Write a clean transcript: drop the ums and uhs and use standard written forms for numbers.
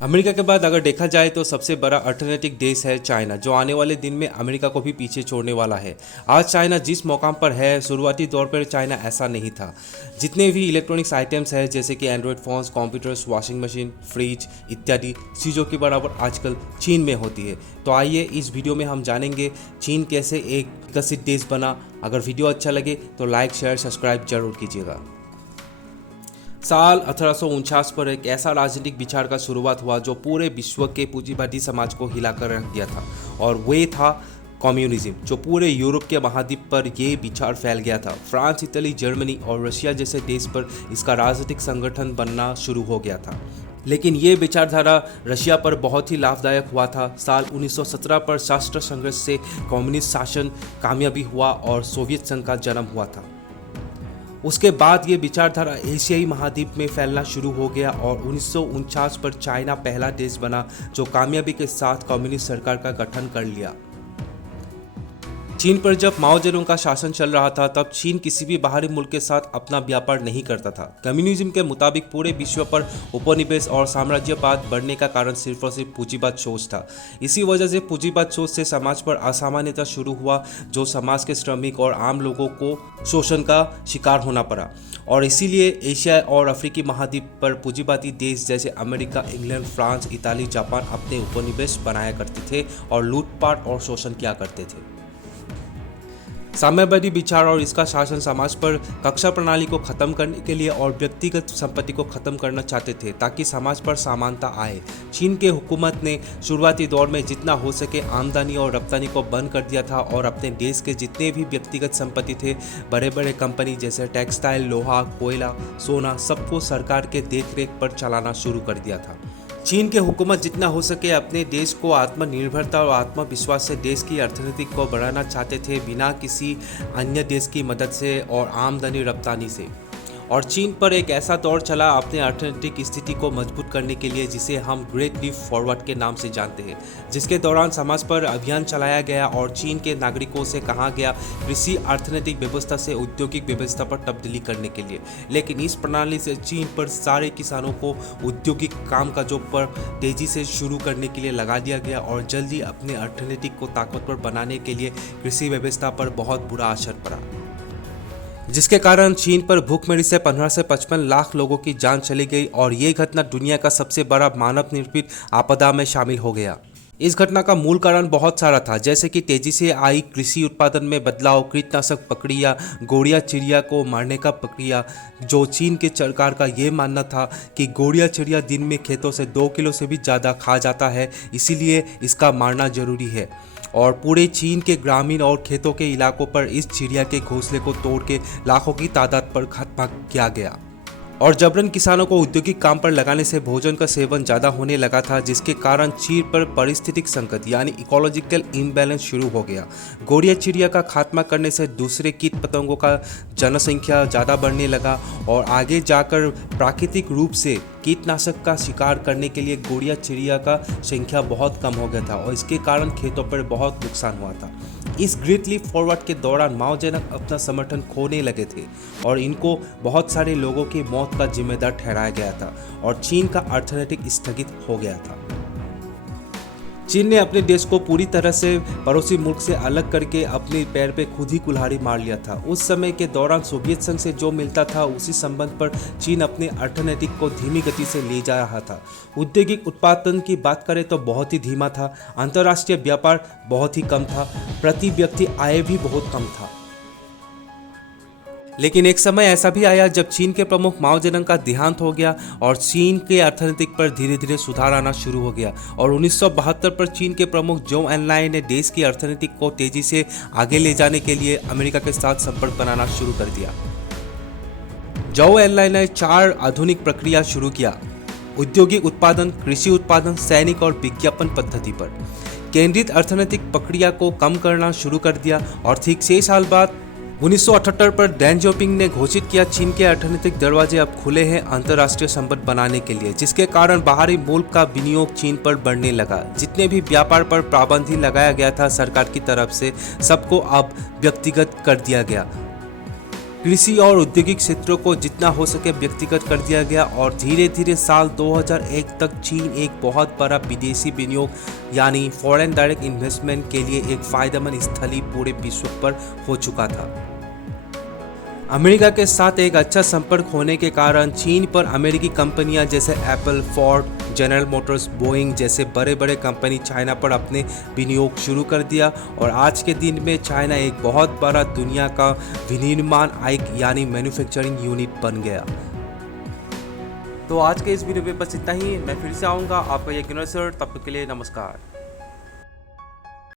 America के बाद अगर देखा जाए तो सबसे बड़ा अर्थनैतिक देश है चाइना, जो आने वाले दिन में अमेरिका को भी पीछे छोड़ने वाला है। आज चाइना जिस मकाम पर है, शुरुआती दौर पर चाइना ऐसा नहीं था। जितने भी इलेक्ट्रॉनिक्स आइटम्स हैं जैसे कि Android phones, computers, washing machine, fridge इत्यादि चीज़ों की बराबर आजकल चीन में होती है। तो आइए इस वीडियो में हम जानेंगे चीन कैसे एक विकसित देश बना। अगर वीडियो अच्छा लगे तो लाइक, शेयर, सब्सक्राइब जरूर कीजिएगा। साल 1849 पर एक ऐसा राजनीतिक विचार का शुरुआत हुआ जो पूरे विश्व के पूंजीवादी समाज को हिलाकर रख दिया था, और वे था कम्युनिज्म, जो पूरे यूरोप के महाद्वीप पर ये विचार फैल गया था। फ्रांस, इटली, जर्मनी और रशिया जैसे देश पर इसका राजनीतिक संगठन बनना शुरू हो गया था। लेकिन ये विचारधारा रशिया पर बहुत ही लाभदायक हुआ था। साल 1917 पर सशस्त्र संघर्ष से कम्युनिस्ट शासन कामयाबी हुआ और सोवियत संघ का जन्म हुआ था। उसके बाद ये विचारधारा एशियाई महाद्वीप में फैलना शुरू हो गया और 1949 पर चाइना पहला देश बना जो कामयाबी के साथ कम्युनिस्ट सरकार का गठन कर लिया। चीन पर जब माओ जेडुंग का शासन चल रहा था तब चीन किसी भी बाहरी मुल्क के साथ अपना व्यापार नहीं करता था। कम्युनिज्म के मुताबिक पूरे विश्व पर उपनिवेश और साम्राज्यवाद बढ़ने का कारण सिर्फ और सिर्फ पूंजीवाद सोच था। इसी वजह से पूंजीवाद सोच से समाज पर असामान्यता शुरू हुआ, जो समाज के श्रमिक और आम लोगों को शोषण का शिकार होना पड़ा। और इसीलिए एशिया और अफ्रीकी महाद्वीप पर पूंजीवादी देश जैसे America, England, France, Italy, Japan अपने उपनिवेश बनाया करते थे और लूटपाट और शोषण किया करते थे। साम्यवादी विचार और इसका शासन समाज पर कक्षा प्रणाली को खत्म करने के लिए और व्यक्तिगत संपत्ति को खत्म करना चाहते थे ताकि समाज पर समानता आए। चीन के हुकूमत ने शुरुआती दौर में जितना हो सके आमदनी और रफ्तानी को बंद कर दिया था और अपने देश के जितने भी व्यक्तिगत संपत्ति थे, बड़े बड़े कंपनी जैसे टेक्सटाइल, लोहा, कोयला, सोना, सबको सरकार के देखरेख पर चलाना शुरू कर दिया था। चीन के हुकूमत जितना हो सके अपने देश को आत्मनिर्भरता और आत्मविश्वास से देश की अर्थनीति को बढ़ाना चाहते थे, बिना किसी अन्य देश की मदद से और आमदनी रफ्तानी से। और चीन पर एक ऐसा दौर चला अपने अर्थनीतिक स्थिति को मजबूत करने के लिए जिसे हम ग्रेट लीप फॉरवर्ड के नाम से जानते हैं, जिसके दौरान समाज पर अभियान चलाया गया और चीन के नागरिकों से कहा गया कृषि आर्थिक व्यवस्था से औद्योगिक व्यवस्था पर तब्दीली करने के लिए। लेकिन इस प्रणाली से चीन पर सारे किसानों को औद्योगिक कामकाजों पर तेजी से शुरू करने के लिए लगा दिया गया और जल्दी अपने अर्थनीति को ताकतवर बनाने के लिए कृषि व्यवस्था पर बहुत बुरा असर पड़ा, जिसके कारण चीन पर भूखमरी से 15 से 55 लाख लोगों की जान चली गई और ये घटना दुनिया का सबसे बड़ा मानव निर्मित आपदा में शामिल हो गया। इस घटना का मूल कारण बहुत सारा था, जैसे कि तेजी से आई कृषि उत्पादन में बदलाव, कीटनाशक प्रक्रिया, गोड़िया चिड़िया को मारने का प्रक्रिया, जो चीन के सरकार का ये मानना था कि गोड़िया चिड़िया दिन में खेतों से 2 किलो से भी ज़्यादा खा जाता है, इसीलिए इसका मारना जरूरी है। और पूरे चीन के ग्रामीण और खेतों के इलाकों पर इस चिड़िया के घोंसले को तोड़ के लाखों की तादाद पर खत्म किया गया। और जबरन किसानों को औद्योगिक काम पर लगाने से भोजन का सेवन ज़्यादा होने लगा था, जिसके कारण चीन पर पारिस्थितिक संकट यानी इकोलॉजिकल इम्बैलेंस शुरू हो गया। गोड़िया चिड़िया का खात्मा करने से दूसरे कीट पतंगों का जनसंख्या ज़्यादा बढ़ने लगा और आगे जाकर प्राकृतिक रूप से कीटनाशक का शिकार करने के लिए गोड़िया चिड़िया का संख्या बहुत कम हो गया था और इसके कारण खेतों पर बहुत नुकसान हुआ था। इस ग्रेट लीप फॉरवर्ड के दौरान माओ जेडुंग अपना समर्थन खोने लगे थे और इनको बहुत सारे लोगों की मौत का जिम्मेदार ठहराया गया था और चीन का अर्थनीतिक स्थगित हो गया था। चीन ने अपने देश को पूरी तरह से पड़ोसी मुल्क से अलग करके अपने पैर पे खुद ही कुल्हाड़ी मार लिया था। उस समय के दौरान सोवियत संघ से जो मिलता था उसी संबंध पर चीन अपने अर्थनीतिक को धीमी गति से ले जा रहा था। औद्योगिक उत्पादन की बात करें तो बहुत ही धीमा था, अंतर्राष्ट्रीय व्यापार बहुत ही कम था, प्रति व्यक्ति आय भी बहुत कम था। लेकिन एक समय ऐसा भी आया जब चीन के प्रमुख माओ जेडुंग का देहांत हो गया और चीन के अर्थनीति पर धीरे धीरे सुधार आना शुरू हो गया और 1972 पर चीन के प्रमुख जोउ एनलाई ने देश की अर्थनीति को तेजी से आगे ले जाने के लिए अमेरिका के साथ संपर्क बनाना शुरू कर दिया। जोउ एनलाई ने 4 आधुनिक प्रक्रिया शुरू किया: औद्योगिक उत्पादन, कृषि उत्पादन, सैनिक और विज्ञापन पद्धति पर केंद्रित अर्थनीतिक प्रक्रिया को कम करना शुरू कर दिया। और ठीक 6 साल बाद 1978 पर डेंग जियाओपिंग ने घोषित किया चीन के अर्थनीतिक दरवाजे अब खुले हैं अंतर्राष्ट्रीय संबंध बनाने के लिए, जिसके कारण बाहरी मुल्क का विनियोग चीन पर बढ़ने लगा। जितने भी व्यापार पर पाबंदी लगाया गया था सरकार की तरफ से, सबको अब व्यक्तिगत कर दिया गया। कृषि और औद्योगिक क्षेत्रों को जितना हो सके व्यक्तिगत कर दिया गया और धीरे धीरे साल 2001 तक चीन एक बहुत बड़ा विदेशी विनियोग यानी फॉरेन डायरेक्ट इन्वेस्टमेंट के लिए एक फायदेमंद स्थली पूरे विश्व पर हो चुका था। अमेरिका के साथ एक अच्छा संपर्क होने के कारण चीन पर अमेरिकी कंपनियां जैसे Apple, Ford, general Motors, Boeing जैसे बड़े बड़े कंपनी चाइना पर अपने विनियोग शुरू कर दिया और आज के दिन में चाइना एक बहुत बड़ा दुनिया का विनिर्माण आयक यानी मैन्युफैक्चरिंग यूनिट बन गया। तो आज के इस वीडियो में बस इतना ही। मैं फिर से आऊँगा आपका ये सर, तब तक के लिए नमस्कार।